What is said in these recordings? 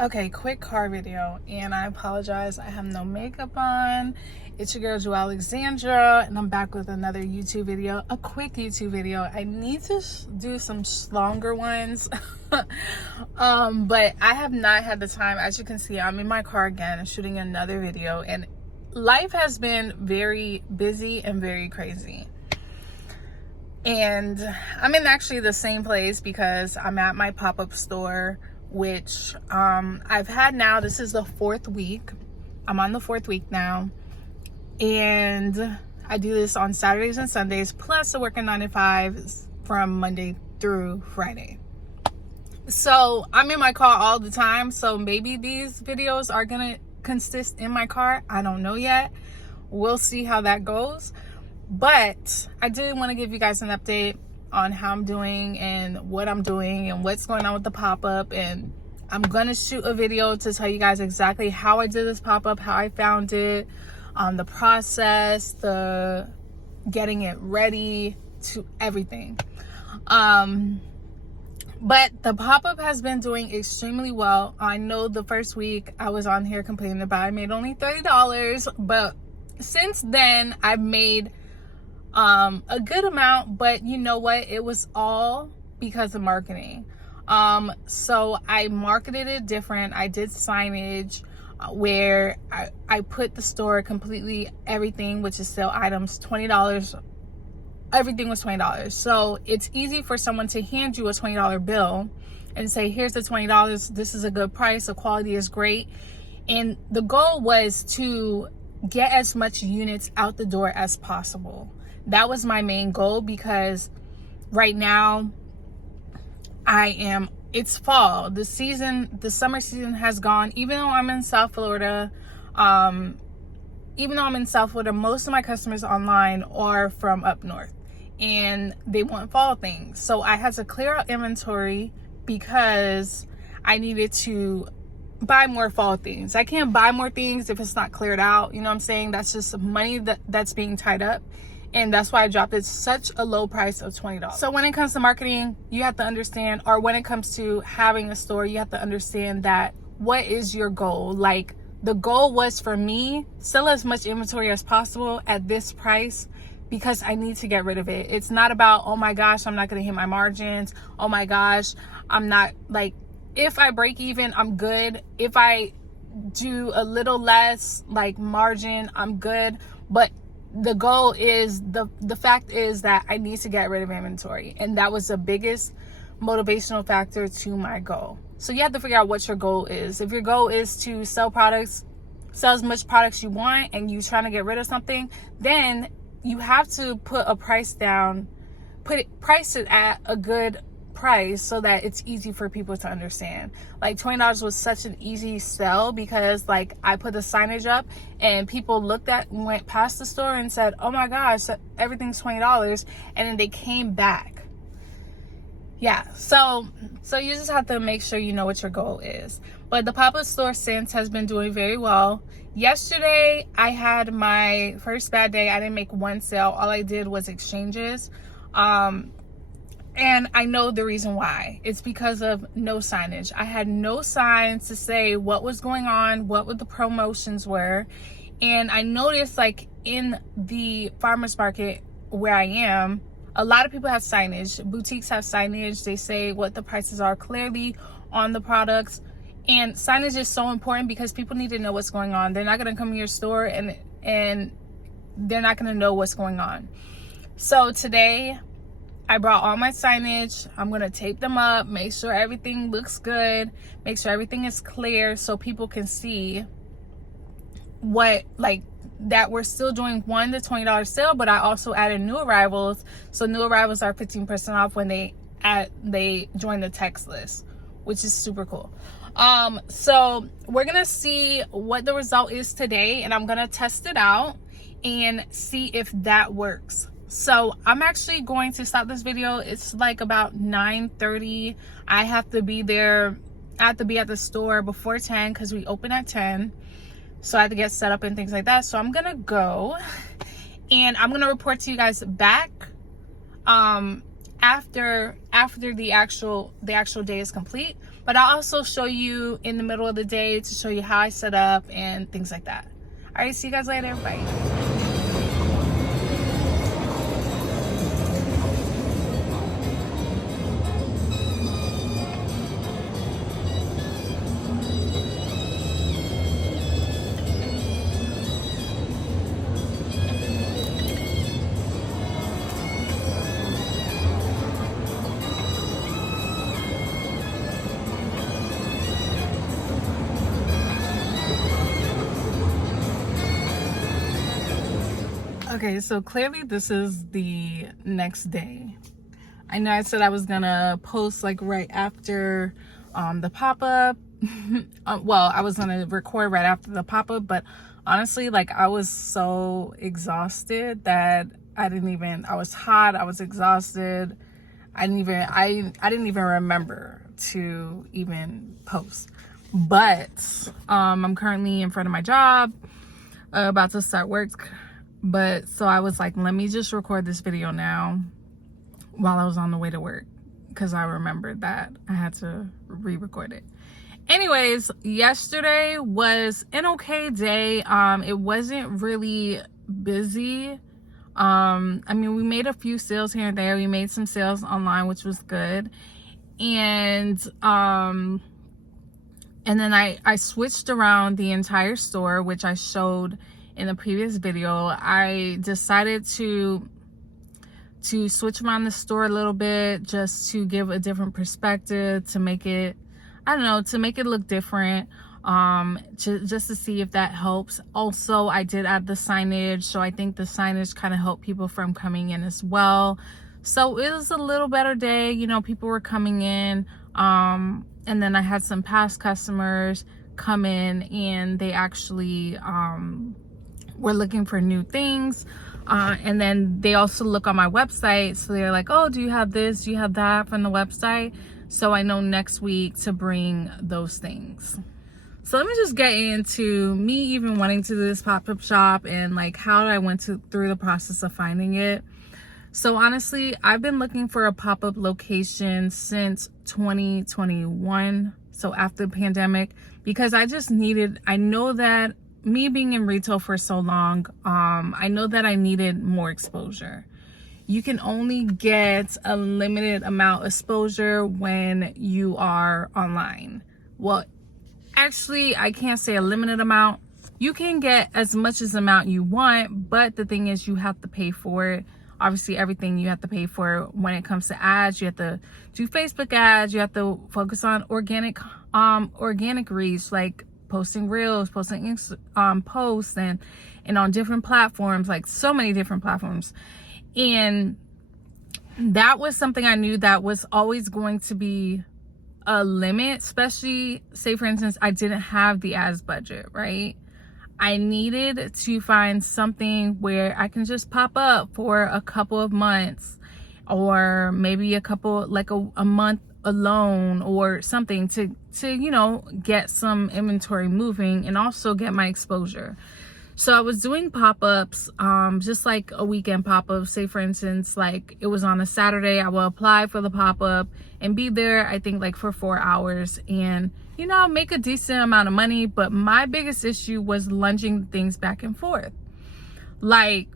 Okay, quick car video, and I apologize. I have no makeup on. It's your girl Juelle Alexandra, and I'm back with another YouTube video, a quick YouTube video. I need to do some longer ones, but I have not had the time. As you can see, I'm in my car again, shooting another video, and life has been very busy and very crazy. And I'm in actually the same place because I'm at my pop-up store, which I've had now. This is the 4th week. I'm on the 4th week now, and I do this on Saturdays and Sundays, plus I work a 9 to 5 from Monday through Friday. So I'm in my car all the time, so maybe these videos are gonna consist in my car. I don't know yet. We'll see how that goes. But I did want to give you guys an update on how I'm doing and what I'm doing and what's going on with the pop-up. And I'm going to shoot a video to tell you guys exactly how I did this pop-up, how I found it, the process, the getting it ready, to everything. But the pop-up has been doing extremely well. I know the first week I was on here complaining about I made only $30, but since then I've made a good amount. But you know what, it was all because of marketing. So I marketed it different. I did signage where I put the store completely, everything, which is sale items, $20. Everything was $20. So it's easy for someone to hand you a $20 bill and say, here's the $20, this is a good price, the quality is great. And the goal was to get as much units out the door as possible. That was my main goal, because right now it's fall. The summer season has gone. Even though I'm in South Florida, most of my customers online are from up north, and they want fall things. So I had to clear out inventory because I needed to buy more fall things. I can't buy more things if it's not cleared out. You know what I'm saying? That's just money that's being tied up. And that's why I dropped it such a low price of $20. So when it comes to marketing, you have to understand, or when it comes to having a store, you have to understand that what is your goal? Like, the goal was for me, sell as much inventory as possible at this price, because I need to get rid of it. It's not about, oh my gosh, I'm not going to hit my margins. Oh my gosh, I'm not, like, if I break even, I'm good. If I do a little less, like, margin, I'm good. But the goal is, the fact is that I need to get rid of inventory. And that was the biggest motivational factor to my goal. So you have to figure out what your goal is. If your goal is to sell as much products you want, and you're trying to get rid of something, then you have to put a price down, price it at a good price so that it's easy for people to understand. Like, $20 was such an easy sell because, like, I put the signage up and people went past the store and said, oh my gosh, everything's $20, and then they came back. Yeah, so you just have to make sure you know what your goal is. But the pop-up store since has been doing very well. Yesterday I had my first bad day. I didn't make one sale. All I did was exchanges. And I know the reason why. It's because of no signage. I had no signs to say what was going on, what the promotions were. And I noticed, like, in the farmer's market where I am, a lot of people have signage. Boutiques have signage. They say what the prices are clearly on the products. And signage is so important because people need to know what's going on. They're not going to come to your store and they're not going to know what's going on. So today I brought all my signage. I'm going to tape them up, make sure everything looks good, make sure everything is clear so people can see that we're still doing the $20 sale, but I also added new arrivals. So new arrivals are 15% off when they join the text list, which is super cool. So we're going to see what the result is today, and I'm going to test it out and see if that works. So I'm actually going to stop this video. It's like about 9:30. I have to be there. I have to be at the store before 10 because we open at 10. So I have to get set up and things like that. So I'm gonna go, and I'm gonna report to you guys back after the actual day is complete. But I'll also show you in the middle of the day to show you how I set up and things like that. All right, see you guys later. Bye. Okay, so clearly this is the next day. I know I said I was gonna post like right after the pop-up. Well, I was gonna record right after the pop-up, but honestly, like I was so exhausted that I was hot, I was exhausted. I didn't even remember to even post. But I'm currently in front of my job, about to start work. But so I was like, let me just record this video now while I was on the way to work, because I remembered that I had to re-record it. Anyways, yesterday was an okay day. It wasn't really busy. I mean, we made a few sales here and there. We made some sales online, which was good. And then I switched around the entire store, which I showed in the previous video. I decided to switch around the store a little bit, just to give a different perspective, to make it, I don't know, to make it look different, just to see if that helps. Also, I did add the signage, so I think the signage kind of helped people from coming in as well. So it was a little better day, you know, people were coming in, and then I had some past customers come in, and they actually were looking for new things, and then they also look on my website, so they're like, oh, do you have this, do you have that from the website? So I know next week to bring those things. So let me just get into me even wanting to do this pop-up shop and like how I went through the process of finding it. So honestly, I've been looking for a pop-up location since 2021, so after the pandemic, because I know that me being in retail for so long, I know that I needed more exposure. You can only get a limited amount of exposure when you are online. Well, actually, I can't say a limited amount. You can get as much as amount you want, but the thing is, you have to pay for it. Obviously, everything you have to pay for. When it comes to ads, you have to do Facebook ads. You have to focus on organic reach, like posting reels, posting posts, and on different platforms, like so many different platforms. And that was something I knew that was always going to be a limit, especially, say for instance, I didn't have the ads budget, right? I needed to find something where I can just pop up for a couple of months, or maybe a couple, like a month alone or something, to you know, get some inventory moving and also get my exposure. So I was doing pop-ups, just like a weekend pop-up. Say for instance, like it was on a Saturday, I will apply for the pop-up and be there, I think like for 4 hours, and you know, make a decent amount of money. But my biggest issue was lunging things back and forth. Like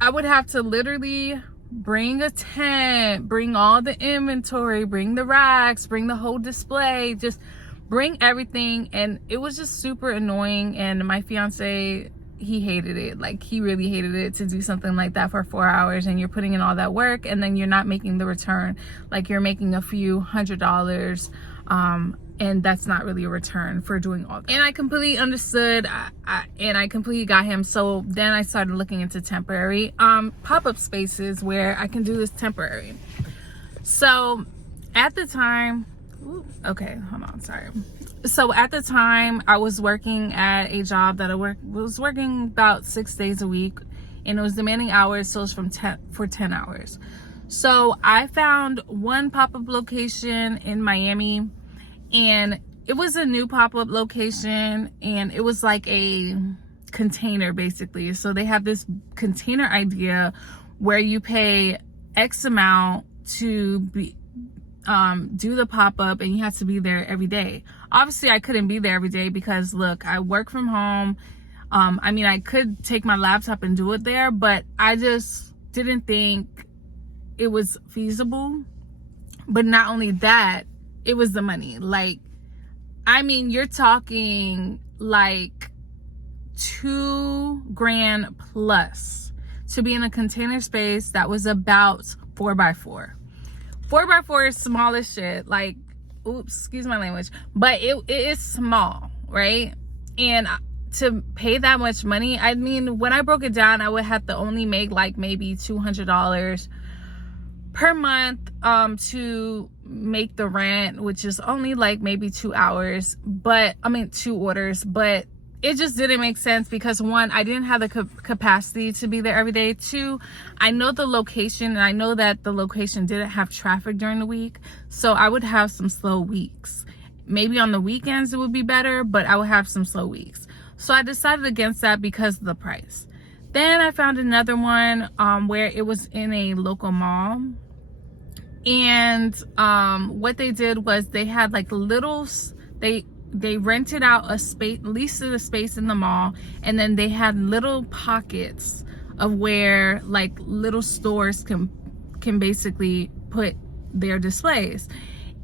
I would have to literally bring a tent, bring all the inventory, bring the racks, bring the whole display, just bring everything. And it was just super annoying. And my fiance, he hated it. Like he really hated it, to do something like that for 4 hours, and you're putting in all that work and then you're not making the return. Like you're making a few $100, and that's not really a return for doing all that. And I completely understood, and I completely got him. So then I started looking into temporary pop-up spaces where I can do this temporary. So at the time, okay, hold on, sorry. So at the time, I was working at a job that I was working about 6 days a week, and it was demanding hours, so it was for 10 hours. So I found one pop-up location in Miami, and it was a new pop-up location, and it was like a container basically. So they have this container idea where you pay X amount to be, do the pop-up, and you have to be there every day. Obviously I couldn't be there every day because look, I work from home. I mean, I could take my laptop and do it there, but I just didn't think it was feasible. But not only that, it was the money. Like, I mean, you're talking like $2,000 plus to be in a container space that was about 4x4. 4x4 is small as shit. Like, oops, excuse my language, but it is small, right? And to pay that much money, I mean, when I broke it down, I would have to only make like maybe $200 per month to make the rent, which is only like maybe 2 hours, but I mean 2 orders. But it just didn't make sense because one, I didn't have the capacity to be there every day. Two, I know the location, and I know that the location didn't have traffic during the week, so I would have some slow weeks. Maybe on the weekends it would be better, but I would have some slow weeks. So I decided against that because of the price. Then I found another one where it was in a local mall. And what they did was they had like they rented out a space, leased a space in the mall, and then they had little pockets of where like little stores can basically put their displays.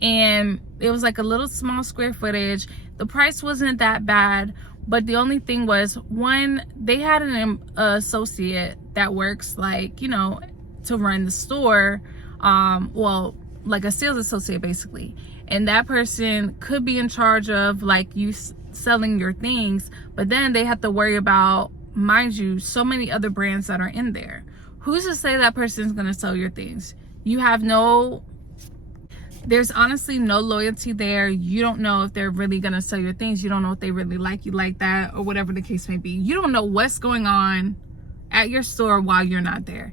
And it was like a little small square footage. The price wasn't that bad, but the only thing was, one, they had an associate that works like, you know, to run the store. Well, like a sales associate basically, and that person could be in charge of like you selling your things, but then they have to worry about, mind you, so many other brands that are in there. Who's to say that person's gonna sell your things? There's honestly no loyalty there. You don't know if they're really gonna sell your things. You don't know if they really like you like that, or whatever the case may be. You don't know what's going on at your store while you're not there.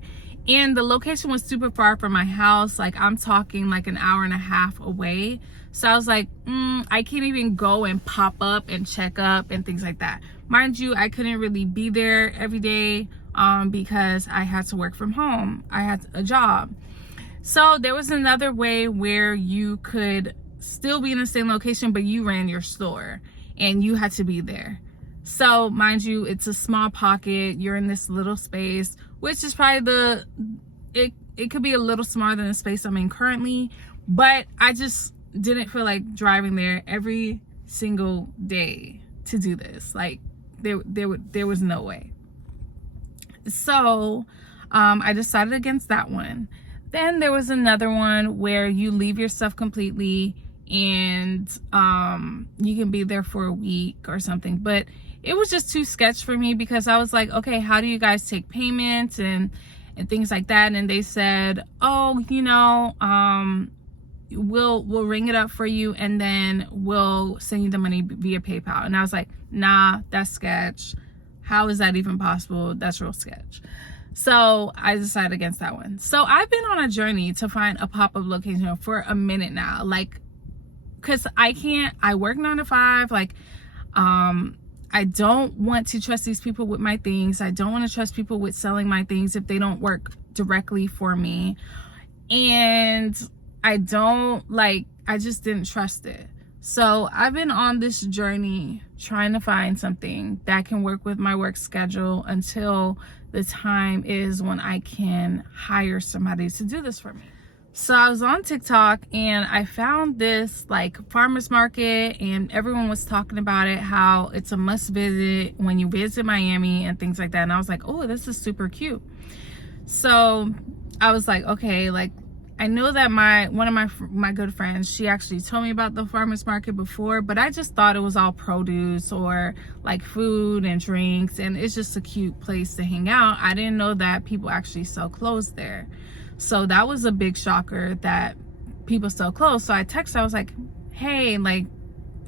And the location was super far from my house. Like, I'm talking like an hour and a half away. So I was like, I can't even go and pop up and check up and things like that. Mind you, I couldn't really be there every day because I had to work from home. I had a job. So there was another way where you could still be in the same location, but you ran your store and you had to be there. So mind you, it's a small pocket. You're in this little space, which is probably it could be a little smaller than the space I'm in currently, but I just didn't feel like driving there every single day to do this. Like, there was no way. So I decided against that one. Then there was another one where you leave your stuff completely, and you can be there for a week or something, but it was just too sketch for me because I was like, okay, how do you guys take payments and things like that? And they said, oh, you know, we'll ring it up for you, and then we'll send you the money via PayPal. And I was like, nah, that's sketch. How is that even possible? That's real sketch. So I decided against that one. So I've been on a journey to find a pop-up location for a minute now. Like, cause I work 9 to 5. Like, I don't want to trust these people with my things. I don't want to trust people with selling my things if they don't work directly for me. And I just didn't trust it. So I've been on this journey trying to find something that can work with my work schedule until the time is when I can hire somebody to do this for me. So I was on TikTok and I found this like farmer's market, and everyone was talking about it, how it's a must visit when you visit Miami and things like that. And I was like, oh, this is super cute. So I was like, okay, like, I know that one of my good friends, she actually told me about the farmer's market before, but I just thought it was all produce or like food and drinks, and it's just a cute place to hang out. I didn't know that people actually sell clothes there. So that was a big shocker that people sell clothes. So I texted, I was like, hey, like,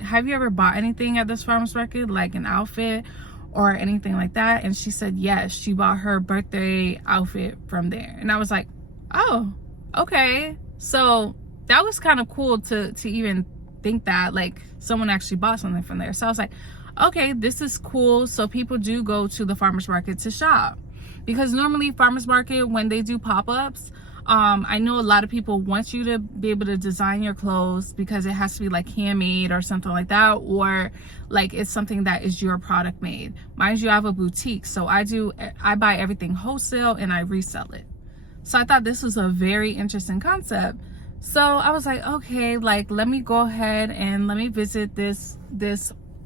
have you ever bought anything at this farmer's market, like an outfit or anything like that? And she said yes, she bought her birthday outfit from there. And I was like, oh, okay. So that was kind of cool to even think that like someone actually bought something from there. So I was like, okay, this is cool. So people do go to the farmer's market to shop, because normally farmer's market, when they do pop-ups, I know a lot of people want you to be able to design your clothes because it has to be like handmade or something like that, or like it's something that is your product made. Mind you, I have a boutique, so I buy everything wholesale and I resell it. So I thought this was a very interesting concept. So I was like, okay, like let me go ahead and let me visit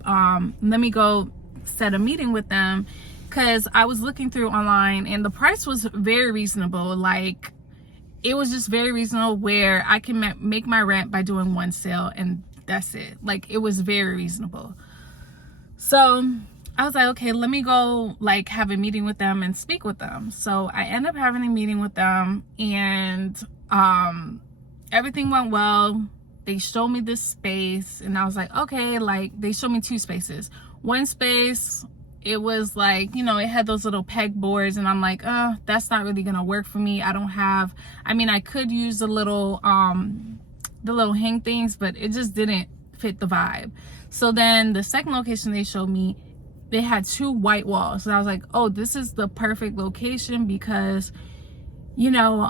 let me go set a meeting with them, because I was looking through online and the price was very reasonable. Like it was just very reasonable where I can make my rent by doing one sale and that's it. Like it was very reasonable. So I was like, okay, let me go like have a meeting with them and speak with them. So I ended up having a meeting with them, and everything went well. They showed me this space and I was like, okay, like they showed me two spaces. One space, it was like, you know, it had those little peg boards and I'm like, that's not really gonna work for me. I could use the little hang things, but it just didn't fit the vibe. So then the second location they showed me, they had two white walls. And I was like, oh, this is the perfect location because, you know,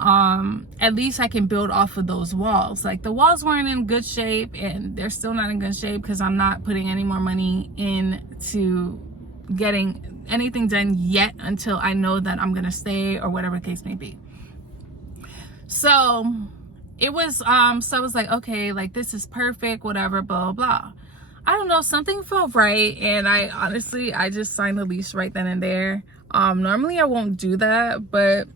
at least I can build off of those walls. Like the walls weren't in good shape and they're still not in good shape because I'm not putting any more money into getting anything done yet until I know that I'm gonna stay or whatever the case may be. So it was so I was like, okay, like this is perfect, whatever, blah blah. I don't know, something felt right, and I just signed the lease right then and there. Normally I won't do that, but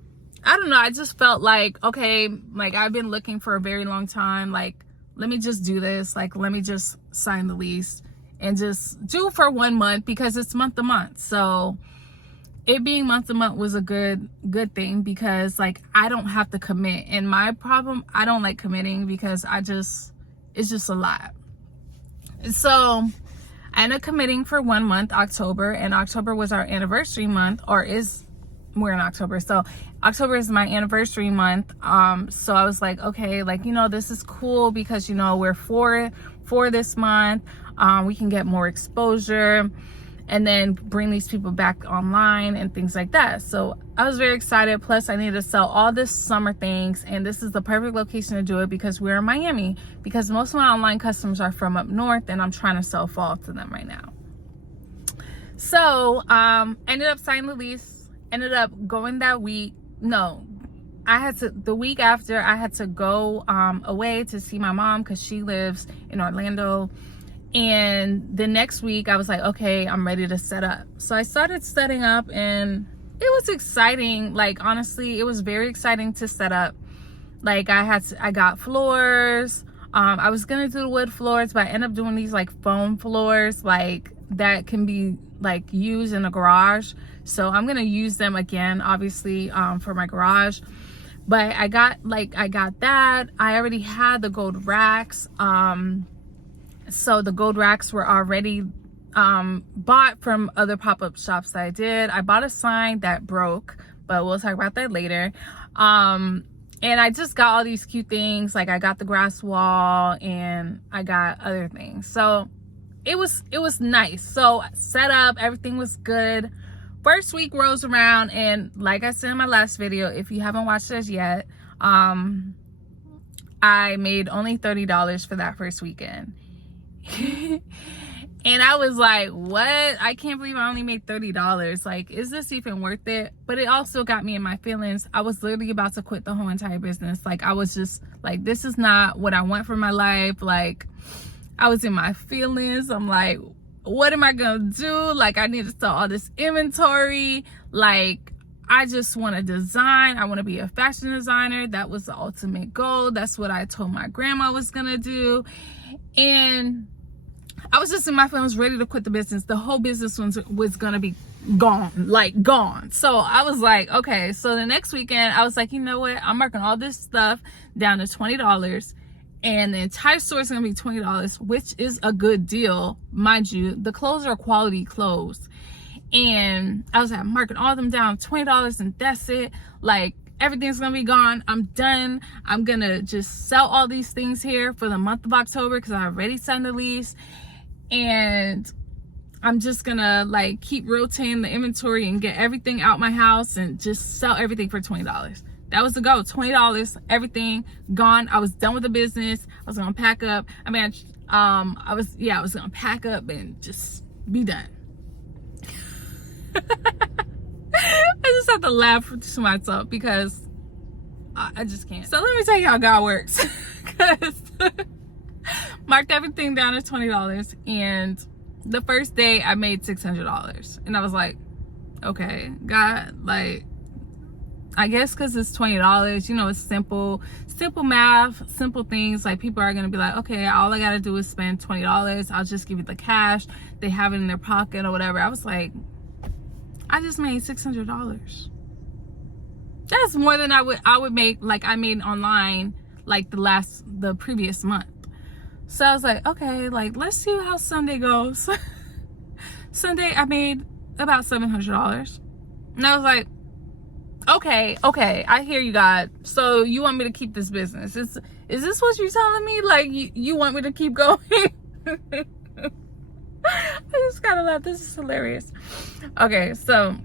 I don't know, I just felt like, okay, like I've been looking for a very long time, like let me just do this, like let me just sign the lease and just do for 1 month because it's month to month. So it being month to month was a good thing because like I don't have to commit. And my problem, I don't like committing because it's just a lot. So I ended up committing for 1 month, October, and October was our anniversary month, we're in October. So October is my anniversary month. So I was like, okay, like, you know, this is cool because, you know, we're for this month. We can get more exposure and then bring these people back online and things like that. So I was very excited. Plus I needed to sell all this summer things, and this is the perfect location to do it because we're in Miami, because most of my online customers are from up north and I'm trying to sell fall to them right now. So ended up signing the lease, ended up going that week. No, the week after I had to go away to see my mom because she lives in Orlando. And the next week I was like, okay, I'm ready to set up. So I started setting up and it was exciting. Like, honestly, it was very exciting to set up. Like I got floors. I was going to do the wood floors, but I ended up doing these like foam floors, like that can be like used in a garage. So I'm going to use them again, obviously, for my garage. But I got that. I already had the gold racks. So the gold racks were already bought from other pop-up shops that I did. I bought a sign that broke, but we'll talk about that later. And I just got all these cute things. Like I got the grass wall and I got other things. So it was nice. So set up, everything was good. First week rolls around, and like I said in my last video, if you haven't watched this yet, I made only $30 for that first weekend. And I was like, what? I can't believe I only made $30. Like, is this even worth it? But it also got me in my feelings. I was literally about to quit the whole entire business. Like, I was just like, this is not what I want for my life. Like, I was in my feelings. I'm like, what am I gonna do? Like, I need to sell all this inventory. Like, I just want to design. I want to be a fashion designer. That was the ultimate goal. That's what I told my grandma I was gonna do. And I was just in my feelings, ready to quit the business. The whole business was gonna be gone, like gone. So I was like, okay. So the next weekend, I was like, you know what? I'm marking all this stuff down to $20, and the entire store is gonna be $20, which is a good deal, mind you. The clothes are quality clothes, and I was like, I'm marking all of them down $20, and that's it. Like, everything's gonna be gone. I'm done. I'm gonna just sell all these things here for the month of October because I already signed the lease, and I'm just gonna like keep rotating the inventory and get everything out my house and just sell everything for $20. That was the goal. $20, everything gone. I was done with the business. I was gonna pack up. I mean, I was gonna pack up and just be done. I just have to laugh to myself because I just can't. So let me tell you how God works. Because marked everything down at $20, and the first day I made $600, and I was like, okay, God, like, I guess because it's $20, you know, it's simple math, simple things. Like, people are gonna be like, okay, all I gotta do is spend $20. I'll just give you the cash. They have it in their pocket or whatever. I was like, I just made $600. That's more than I would make, like I made online, like the previous month. So I was like, okay, like, let's see how Sunday goes. Sunday I made about $700, and I was like, okay, I hear you, God. So you want me to keep this business? Is this what you're telling me? Like, you want me to keep going? I just gotta laugh. This is hilarious. Okay, so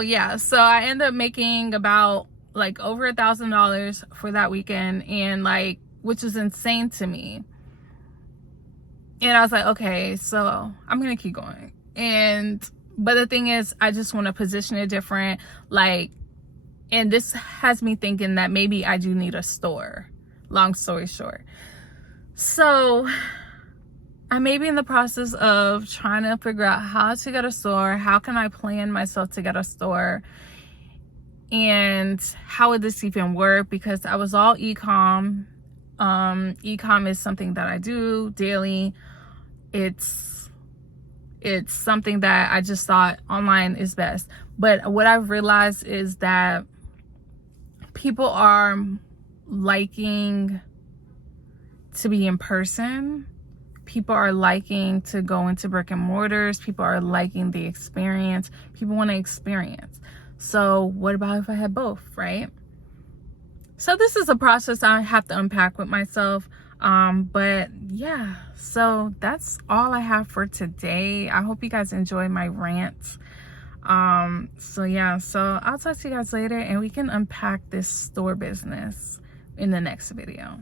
yeah, so I ended up making about like over $1,000 for that weekend, and like, which is insane to me. And I was like, okay, so I'm gonna keep going. But the thing is, I just want to position it different. Like, and this has me thinking that maybe I do need a store. Long story short. So I may be in the process of trying to figure out how to get a store. How can I plan myself to get a store? And how would this even work? Because I was all e-com. E-com is something that I do daily. It's something that I just thought online is best. But what I've realized is that people are liking to be in person. People are liking to go into brick and mortars. People are liking the experience. People want to experience. So what about if I had both, right? So this is a process I have to unpack with myself. But yeah, so that's all I have for today. I hope you guys enjoy my rant. So yeah, so I'll talk to you guys later, and we can unpack this store business in the next video.